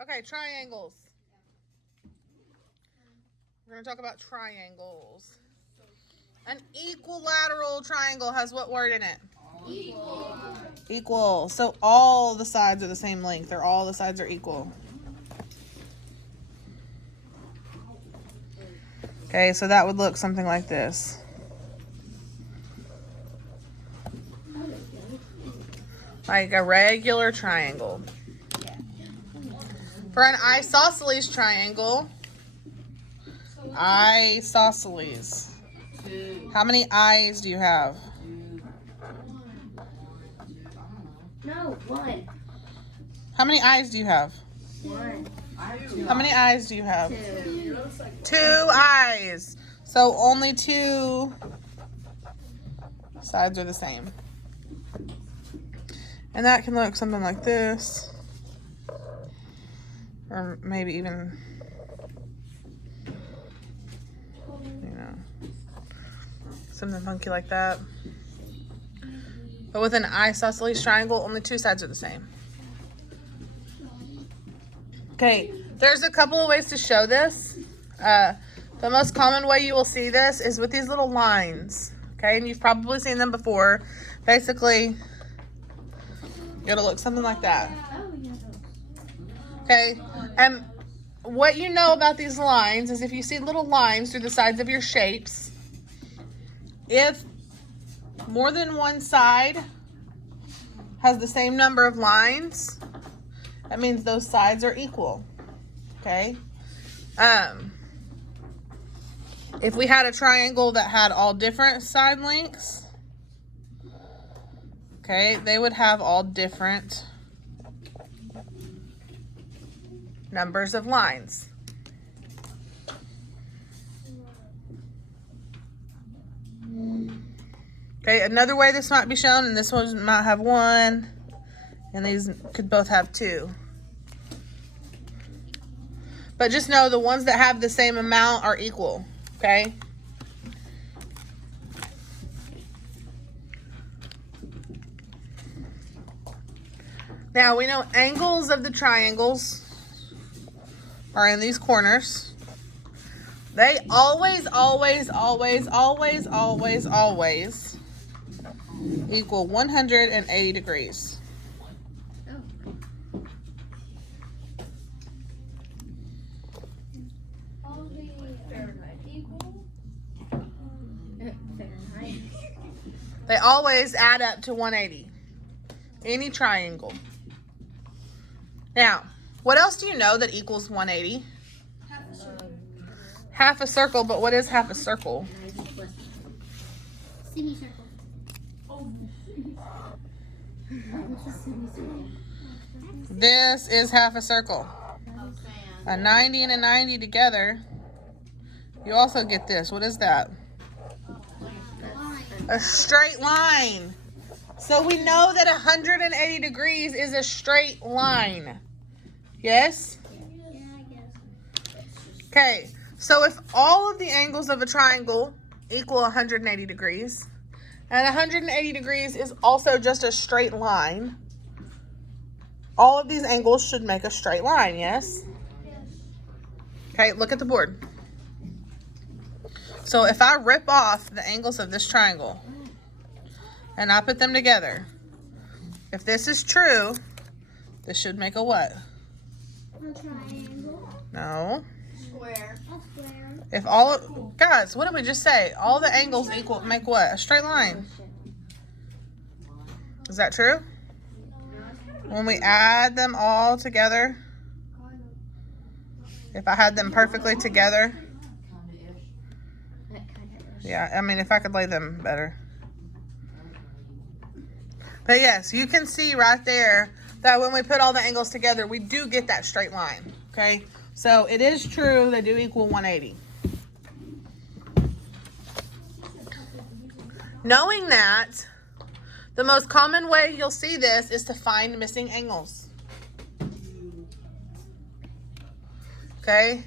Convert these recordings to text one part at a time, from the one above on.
Okay, triangles. We're going to talk about triangles. An equilateral triangle has what word in it? Equal. Equal. So all the sides are the same length, or all the sides are equal. Okay, so that would look something like this. Like a regular triangle. For an isosceles triangle, isosceles. How many eyes do you have? No, one. How many eyes do you have? One. How many eyes do you have? Two. 2 eyes. So only 2 sides are the same. And that can look something like this. Or maybe even, you know, something funky like that. But with an isosceles triangle, only 2 sides are the same. Okay, there's a couple of ways to show this. The most common way you will see this is with these little lines. Okay, and you've probably seen them before. Basically, it'll look something like that. Okay, and what you know about these lines is if you see little lines through the sides of your shapes, if more than one side has the same number of lines, that means those sides are equal. Okay. If we had a triangle that had all different side lengths, okay, they would have all different numbers of lines. Okay, another way this might be shown, and this one might have 1, and these could both have 2. But just know the ones that have the same amount are equal, okay? Now, we know angles of the triangles are in these corners. They always equal 180 degrees. They always add up to 180. Any triangle. Now, what else do you know that equals 180? Half a circle, but what is half a circle? Semicircle. This is half a circle. A 90 and a 90 together. You also get this. What is that? A straight line. So we know that 180 degrees is a straight line. Yes? Yeah, I guess. Okay, so if all of the angles of a triangle equal 180 degrees, and 180 degrees is also just a straight line, all of these angles should make a straight line, yes? Yes. Okay, look at the board. So if I rip off the angles of this triangle and I put them together, if this is true, this should make a what? A triangle. No. Square. A square. If all, guys, what did we just say? All the angles equal, make what? A straight line. Is that true? When we add them all together, if I had them perfectly together, yeah, I mean, if I could lay them better. But yes, you can see right there that when we put all the angles together, we do get that straight line, okay? So it is true, they do equal 180. Knowing that, the most common way you'll see this is to find missing angles. Okay?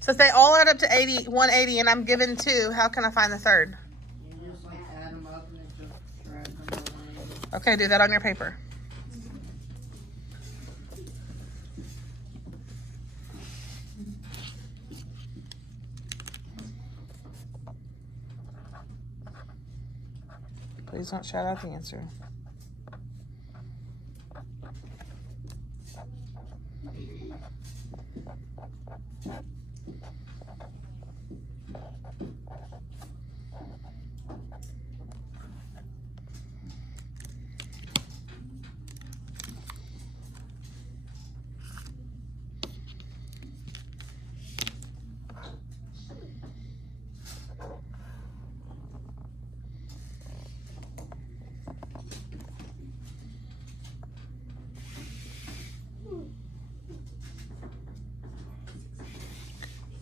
So if they all add up to 180 and I'm given 2, how can I find the third? You just like add them up and then just subtract them away. Okay, do that on your paper. Please don't shout out the answer.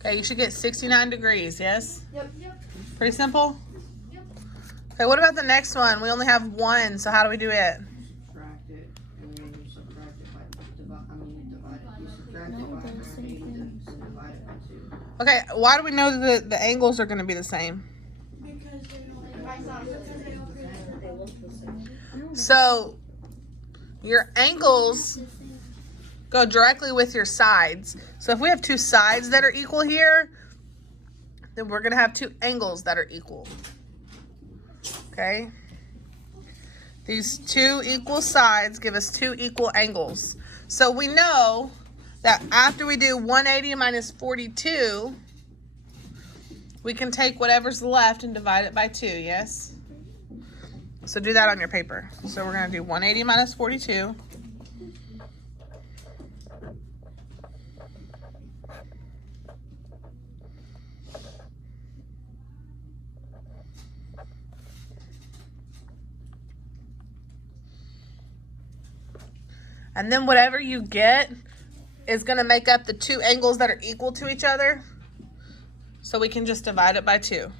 Okay, you should get 69 degrees, yes? Yep. Pretty simple? Yep. Okay, what about the next one? We only have one, so how do we do it? Subtract it, and then you subtract it by, divide it. You subtract it by 180, then divide it by 2. Okay, why do we know that the angles are going to be the same? Because they look the same. So, your angles go directly with your sides. So if we have two sides that are equal here, then we're going to have two angles that are equal. Okay? These two equal sides give us two equal angles. So we know that after we do 180 minus 42, we can take whatever's left and divide it by 2, yes? So do that on your paper. So we're going to do 180 minus 42. And then whatever you get is going to make up the two angles that are equal to each other. So we can just divide it by 2.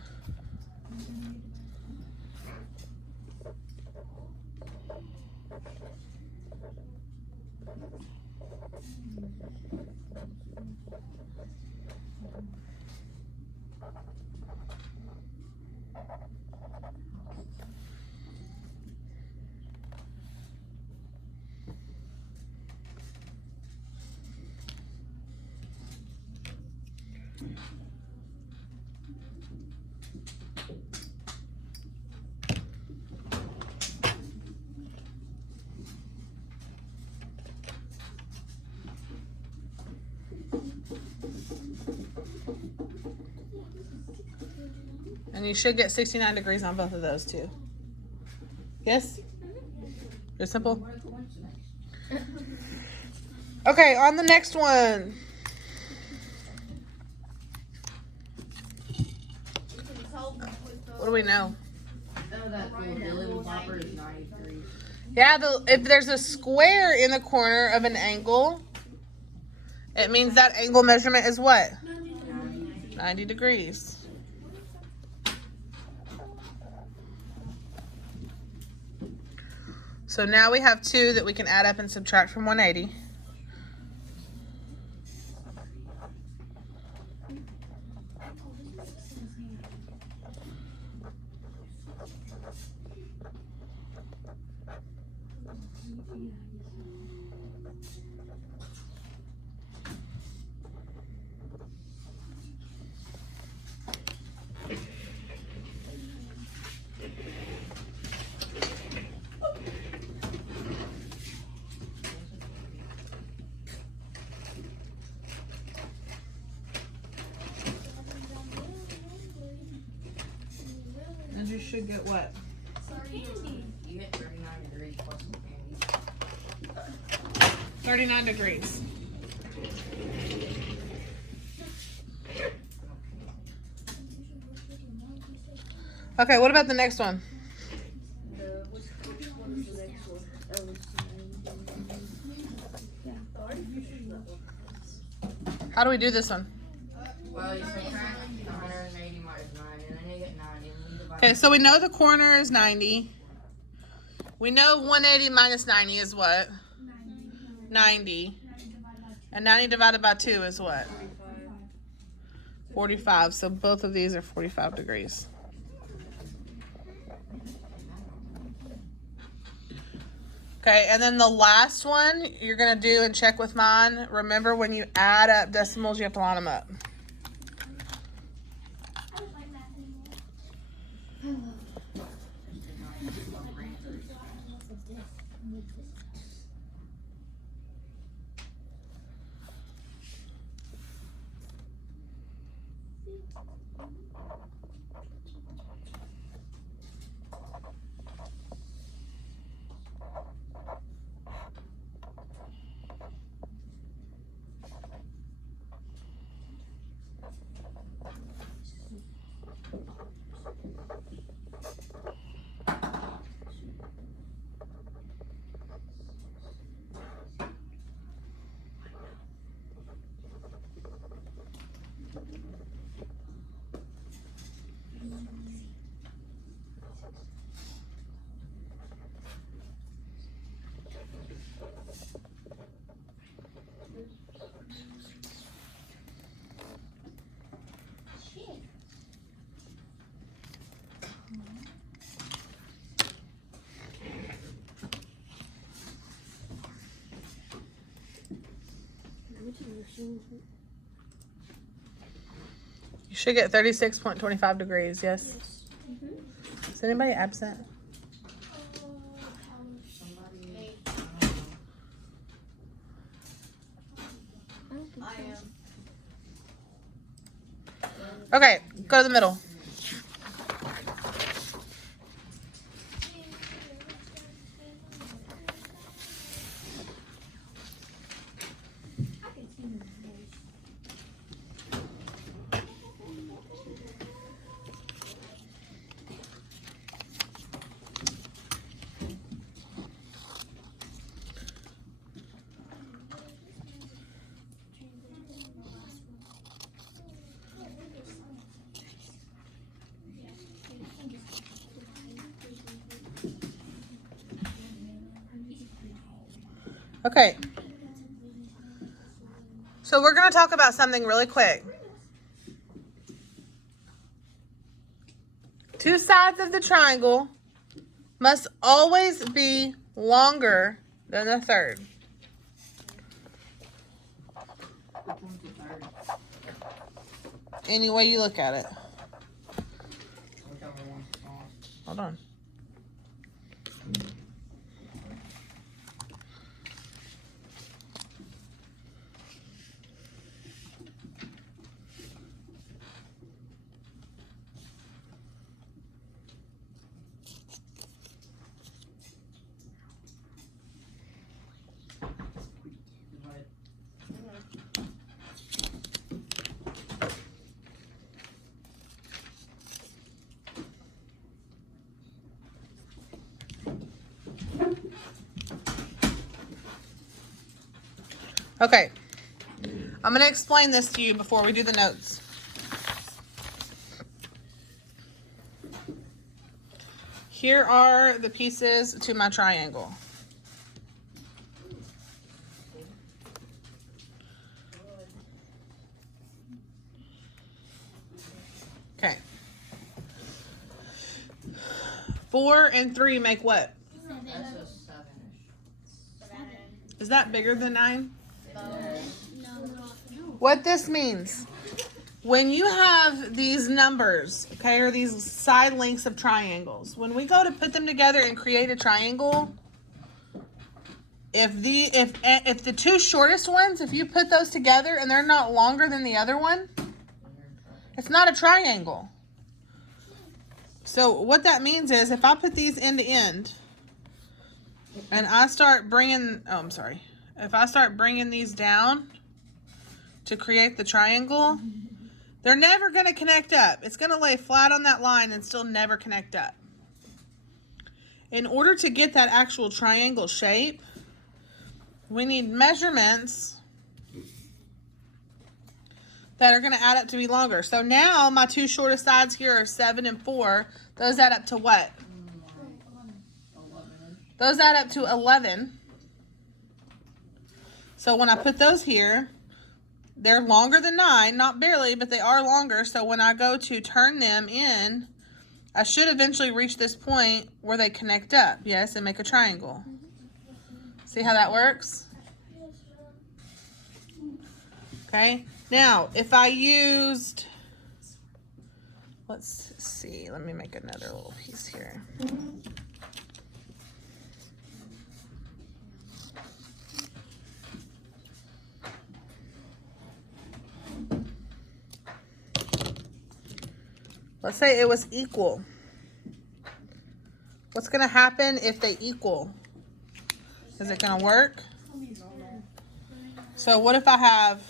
And you should get 69 degrees on both of those too. Yes? You're simple? Okay, on the next one. What do we know? No, that the little bopper is 90 degrees. Yeah, if there's a square in the corner of an angle, it means that angle measurement is what? 90 degrees. So now we have 2 that we can add up and subtract from 180. And you should get what? You hit 39 degrees plus some candy. 39 degrees. Okay, what about the next one? How do we do this one? Well, you subtract 180 minus 90, and then you get 90, and you divide Okay, so we know the corner is 90. We know 180 minus 90 is what? 90. And 90 divided by 2 is what? 45. So both of these are 45 degrees. Okay, and then the last one you're going to do and check with mine. Remember, when you add up decimals, you have to line them up. I don't like that anymore. You should get 36.25 degrees, yes? Is anybody absent? Somebody, I am. Okay, go to the middle. Okay. So we're going to talk about something really quick. Two sides of the triangle must always be longer than the third. which one's the third? Any way you look at it. Whichever one's small. Hold on. Divide. Okay. I'm going to explain this to you before we do the notes. Here are the pieces to my triangle. Okay. 4 and 3 make what? That's a 7-ish. Is that bigger than 9? No. What this means, when you have these numbers, okay, or these side lengths of triangles, when we go to put them together and create a triangle, if the two shortest ones, if you put those together and they're not longer than the other one, it's not a triangle. So what that means is if I put these end to end and I start bringing, if I start bringing these down to create the triangle, they're never going to connect up. It's going to lay flat on that line and still never connect up. In order to get that actual triangle shape, we need measurements that are going to add up to be longer. So now my two shortest sides here are 7 and 4. Those add up to what? 11-ish. Those add up to 11. So when I put those here, they're longer than 9, not barely, but they are longer. So when I go to turn them in, I should eventually reach this point where they connect up, yes, and make a triangle. See how that works? Okay. Now, if I used, let's see, let me make another little piece here. Let's say it was equal. What's going to happen if they equal? Is it going to work? So what if I have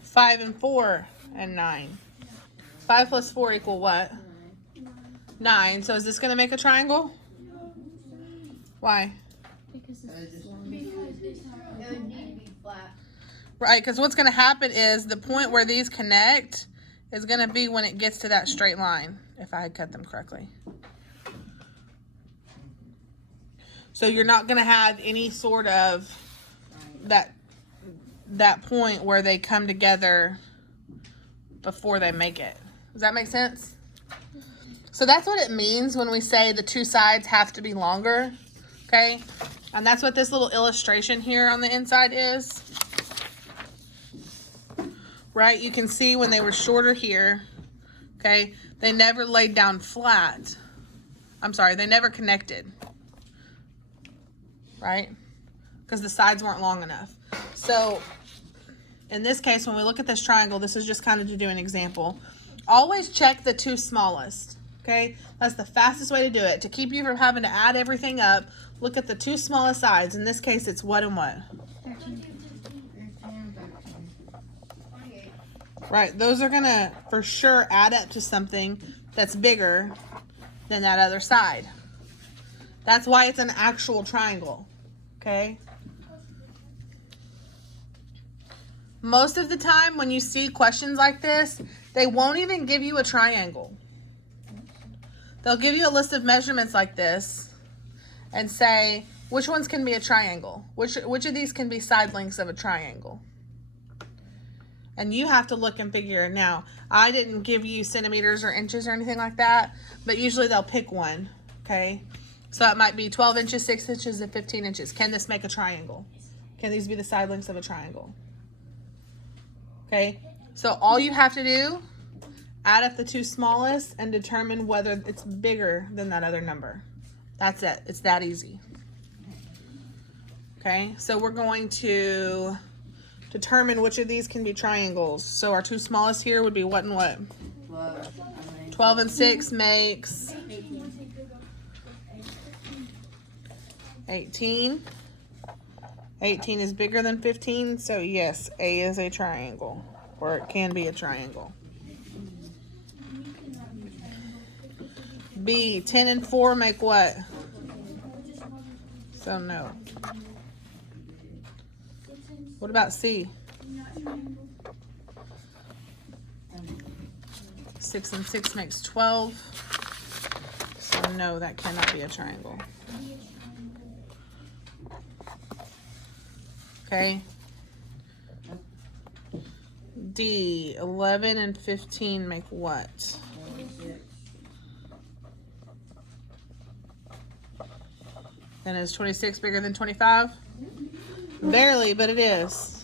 5 and 4 and 9? 5 plus 4 equal what? 9. So is this going to make a triangle? Why? Because Because it's it's- long. Because it's not. It would need to be flat. Right, because what's going to happen is the point where these connect is going to be when it gets to that straight line, if I had cut them correctly. So you're not going to have any sort of that point where they come together before they make it. Does that make sense? So that's what it means when we say the two sides have to be longer, okay? And that's what this little illustration here on the inside is. Right, you can see when they were shorter here, okay, they never laid down flat. I'm sorry, they never connected, right? Because the sides weren't long enough. So in this case, when we look at this triangle, this is just kind of to do an example. Always check the two smallest, okay? That's the fastest way to do it. To keep you from having to add everything up, look at the two smallest sides. In this case, it's what and what? 13. 28. Right, those are gonna for sure add up to something that's bigger than that other side. That's why it's an actual triangle, okay? Most of the time when you see questions like this, they won't even give you a triangle. They'll give you a list of measurements like this and say, which ones can be a triangle? Which of these can be side lengths of a triangle? And you have to look and figure it out. I didn't give you centimeters or inches or anything like that, but usually they'll pick one, okay? So it might be 12 inches, 6 inches, and 15 inches. Can this make a triangle? Can these be the side lengths of a triangle? Okay, so all you have to do, add up the two smallest and determine whether it's bigger than that other number. That's it. It's that easy. Okay, so we're going to determine which of these can be triangles. So our two smallest here would be what and what? 12 and 6 makes 18. 18 is bigger than 15, so yes, A is a triangle, or it can be a triangle. B, 10 and 4 make what? So no. What about C? 6 and 6 makes 12. So no, that cannot be a triangle. Okay. D, 11 and 15 make what? Then is 26 bigger than 25? Barely, but it is.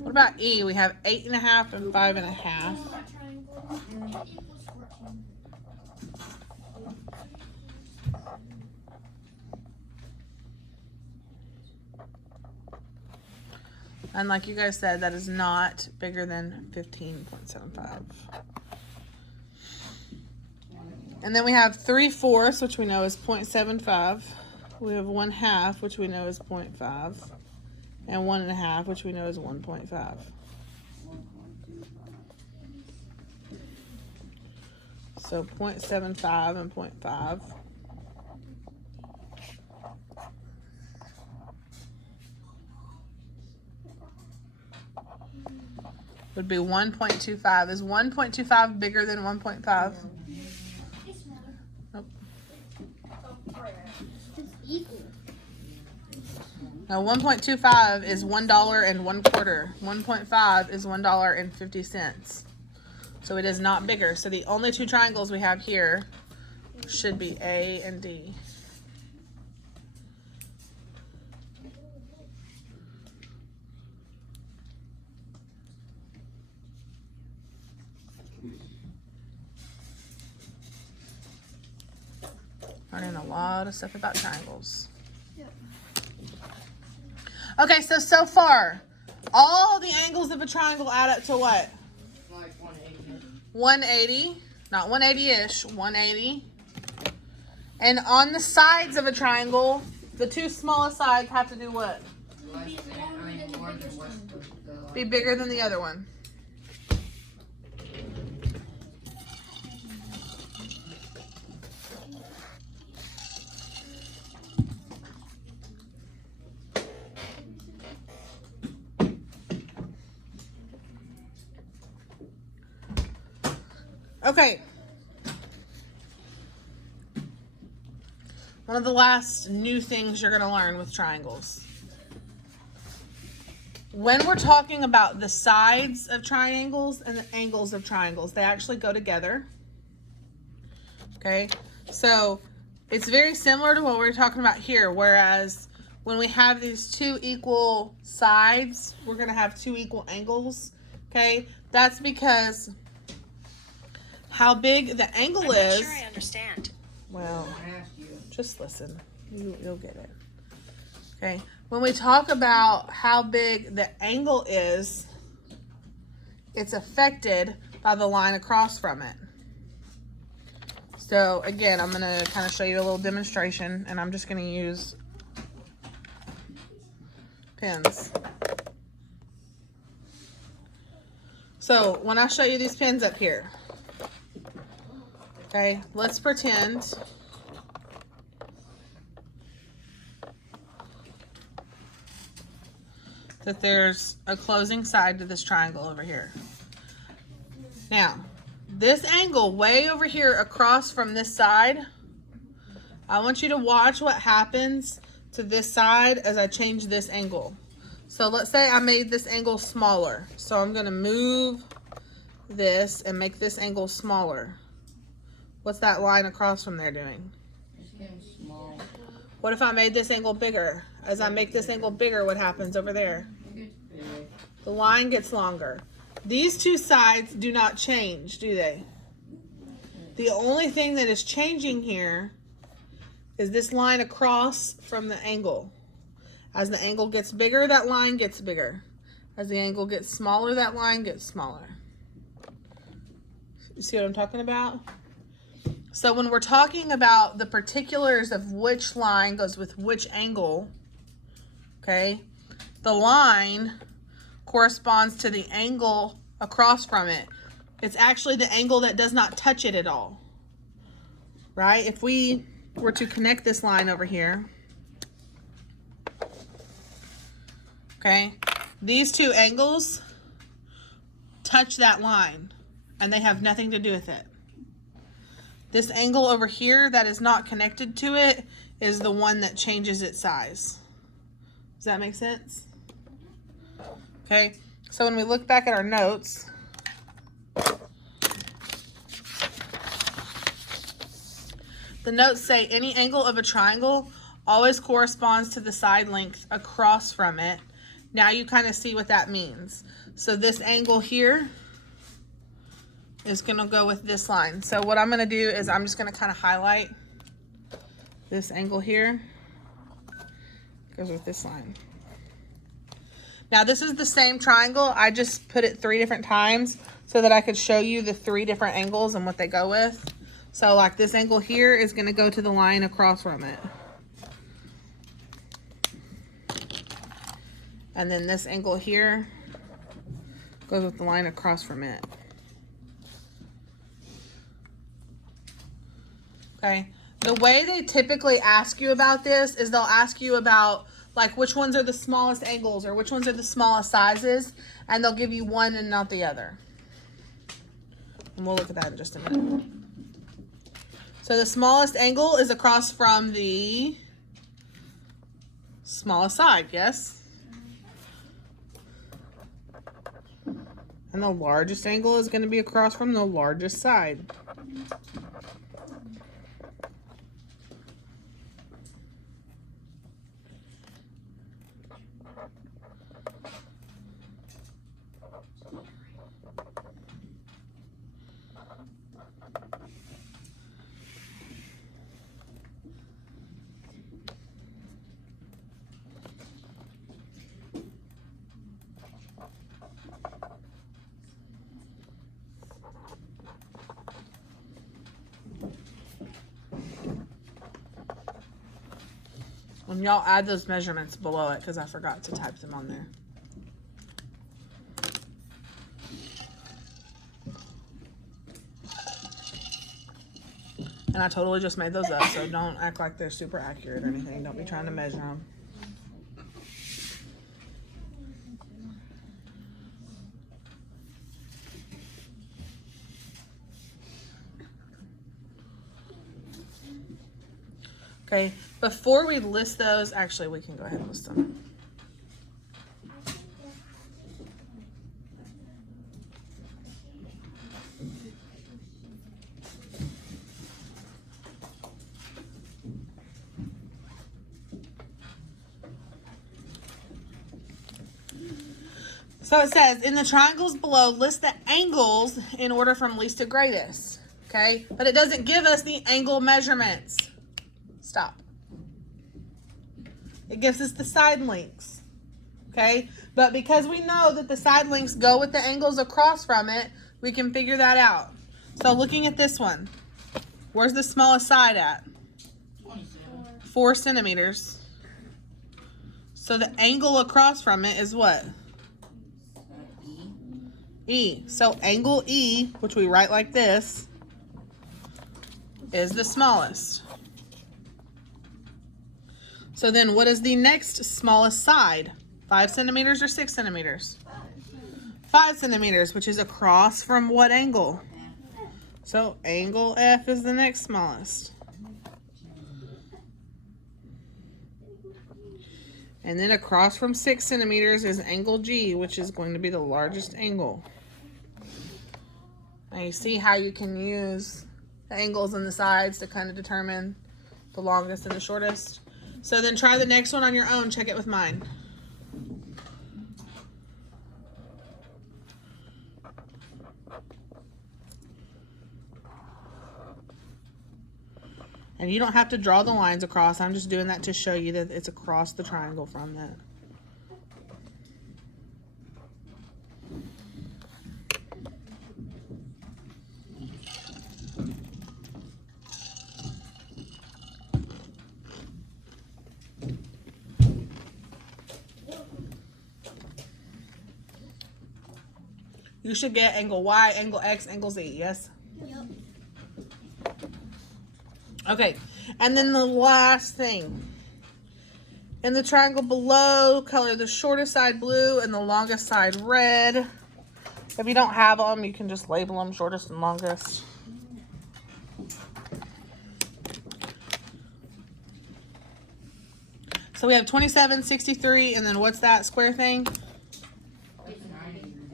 What about E? We have 8.5 and 5.5. And like you guys said, that is not bigger than 15.75. And then we have 3/4, which we know is 0.75. We have 1/2, which we know is 0.5. And 1.5, which we know is 1.5. So 0.75 and 0.5. Would be 1.25. Is 1.25 bigger than 1.5? Nope. It's equal. Now 1.25 is $1 and 1/4. 1.5 is $1.50. So it is not bigger. So the only two triangles we have here should be A and D. Learning a lot of stuff about triangles. Okay, so far, all the angles of a triangle add up to what? Like 180. 180, not 180-ish, 180. And on the sides of a triangle, the two smallest sides have to do what? Less than, I mean, more than what's the Be bigger than the other one. Okay. One of the last new things you're going to learn with triangles. When we're talking about the sides of triangles and the angles of triangles, they actually go together. Okay, so it's very similar to what we're talking about here, whereas when we have these two equal sides, we're going to have two equal angles. Okay, that's because how big the angle is. I'm not sure I understand. Well, I asked you. just listen. You'll get it. Okay. When we talk about how big the angle is, it's affected by the line across from it. So again, I'm going to kind of show you a little demonstration, and I'm just going to use pins. So when I show you these pins up here, okay, let's pretend that there's a closing side to this triangle over here. Now, this angle way over here across from this side, I want you to watch what happens to this side as I change this angle. So let's say I made this angle smaller. So I'm going to move this and make this angle smaller. What's that line across from there doing? It's getting small. What if I made this angle bigger? As I make this angle bigger, what happens over there? It gets big. The line gets longer. These two sides do not change, do they? The only thing that is changing here is this line across from the angle. As the angle gets bigger, that line gets bigger. As the angle gets smaller, that line gets smaller. You see what I'm talking about? So when we're talking about the particulars of which line goes with which angle, okay, the line corresponds to the angle across from it. It's actually the angle that does not touch it at all, right? If we were to connect this line over here, okay, these two angles touch that line and they have nothing to do with it. This angle over here that is not connected to it is the one that changes its size. Does that make sense? Okay, so when we look back at our notes, the notes say any angle of a triangle always corresponds to the side length across from it. Now you kind of see what that means. So this angle here is going to go with this line. So what I'm going to do is I'm just going to kind of highlight this angle here. Goes with this line. Now this is the same triangle. I just put it 3 different times so that I could show you the 3 different angles and what they go with. So like this angle here is going to go to the line across from it. And then this angle here goes with the line across from it. Okay. The way they typically ask you about this is they'll ask you about like which ones are the smallest angles or which ones are the smallest sizes, and they'll give you one and not the other. And we'll look at that in just a minute. So the smallest angle is across from the smallest side, yes? And the largest angle is going to be across from the largest side. And y'all add those measurements below it because I forgot to type them on there. And I totally just made those up, so don't act like they're super accurate or anything. Don't be trying to measure them. Okay, before we list those, actually we can go ahead and list them. So it says, in the triangles below, list the angles in order from least to greatest. Okay, but it doesn't give us the angle measurements. Stop. It gives us the side lengths. Okay, but because we know that the side lengths go with the angles across from it, we can figure that out. So looking at this one, where's the smallest side at? 4 centimeters. So the angle across from it is what? E. So angle E, which we write like this, is the smallest. So then what is the next smallest side? 5 centimeters or 6 centimeters? 5 centimeters, which is across from what angle? So angle F is the next smallest. And then across from 6 centimeters is angle G, which is going to be the largest angle. Now you see how you can use the angles on the sides to kind of determine the longest and the shortest. So then try the next one on your own. Check it with mine. And you don't have to draw the lines across. I'm just doing that to show you that it's across the triangle from that. You should get angle Y, angle X, angle Z, yes? Yep. Okay, and then the last thing. In the triangle below, color the shortest side blue and the longest side red. If you don't have them, you can just label them shortest and longest. So we have 27, 63, and then what's that square thing?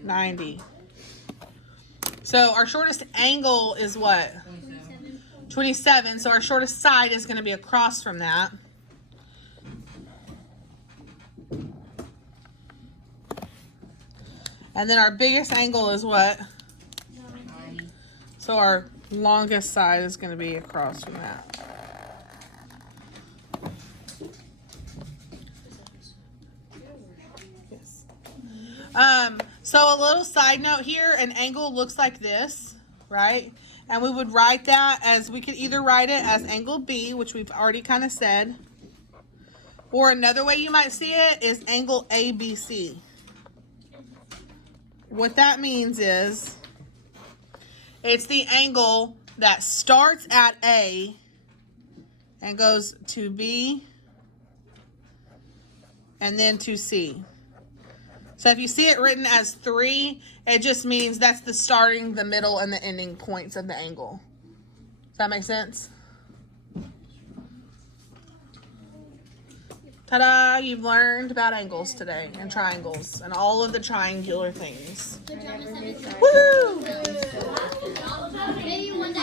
90. So our shortest angle is what? 27. So our shortest side is going to be across from that. And then our biggest angle is what? 90. So our longest side is going to be across from that. Yes. So a little side note here, an angle looks like this, right? And we would write that as, we could either write it as angle B, which we've already kind of said, or another way you might see it is angle ABC. What that means is, it's the angle that starts at A and goes to B and then to C. So if you see it written as 3, it just means that's the starting, the middle, and the ending points of the angle. Does that make sense? Ta-da! You've learned about angles today, and triangles, and all of the triangular things. Good job, Miss Evans. Woo! Maybe one day.